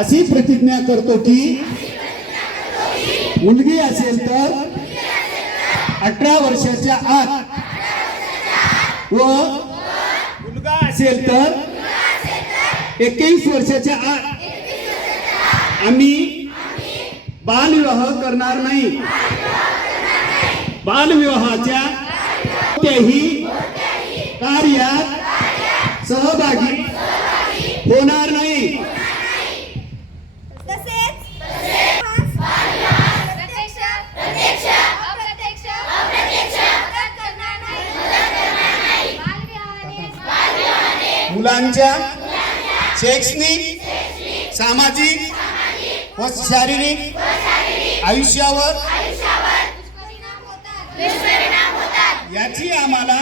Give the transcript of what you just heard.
अशी प्रतिज्ञा करतो की मुलगी असेल तर 18 वर्षाच्या आत व मुलगा असेल तर 21 वर्षाच्या आत आम्ही बालविवाह करणार नाही. बालविवाहाच्या कोणत्याही कार्यात सहभागी होणार नाही. मुलांच्या शैक्षणिक, सामाजिक व शारीरिक आयुष्यावर याची आम्हाला